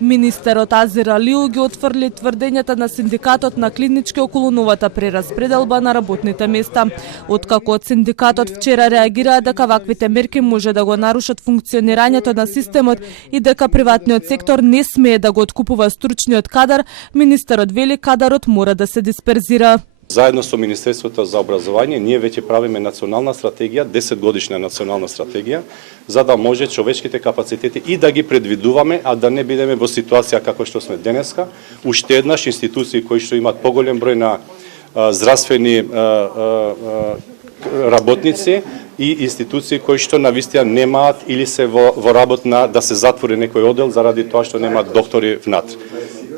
Министерот Азир Алиу ги отфрли тврдењата на синдикатот на клинички околу новата прераспределба на работните места. Откако од синдикатот вчера реагираа дека ваквите мерки може да го нарушат функционирањето на системот и дека приватниот сектор не смее да го откупува стручниот кадар, министерот вели кадарот мора да се дисперзира. Заедно со Министерството за образование ние веќе правиме национална стратегија, 10-годишна национална стратегија, за да може човечките капацитети и да ги предвидуваме, а да не бидеме во ситуација како што сме денеска. Уште еднаш институции кои што имаат поголем број на здравствени работници и институции кои што навистина немаат или се во работ на да се затвори некој одел заради тоа што немаат доктори внатре.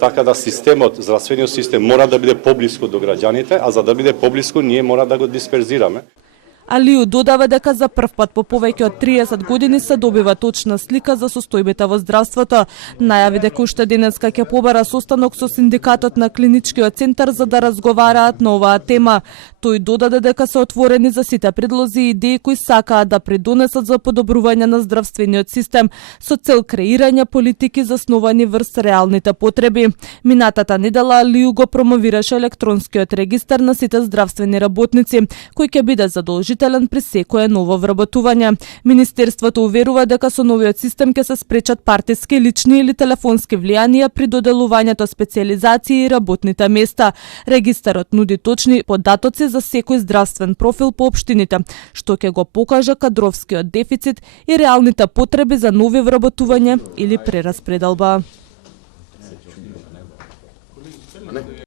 Така да системот, здравствениот систем мора да биде поблиску до граѓаните, а за да биде поблиску ние мора да го дисперзираме. Алиу додава дека за прв пат по повеќе од 30 години се добива точна слика за состојбите во здравството. Најави дека уште денеска ќе побара состанок со синдикатот на клиничкиот центар за да разговараат на оваа тема. Тој додаде дека се отворени за сите предлози и идеи кои сакаат да придонесат за подобрување на здравствениот систем со цел креирање политики засновани врз реалните потреби. Минатата недела Алиу го промовираше електронскиот регистар на сите здравствени работници, кој ќе биде задолжителен при секое ново вработување. Министерството уверува дека со новиот систем ќе се спречат партиски, лични или телефонски влијанија при доделувањето специјализации и работните места. Регистарот нуди точни податоци за секој здравствен профил по општините, што ќе го покаже кадровскиот дефицит и реалните потреби за нови вработување или прераспределба.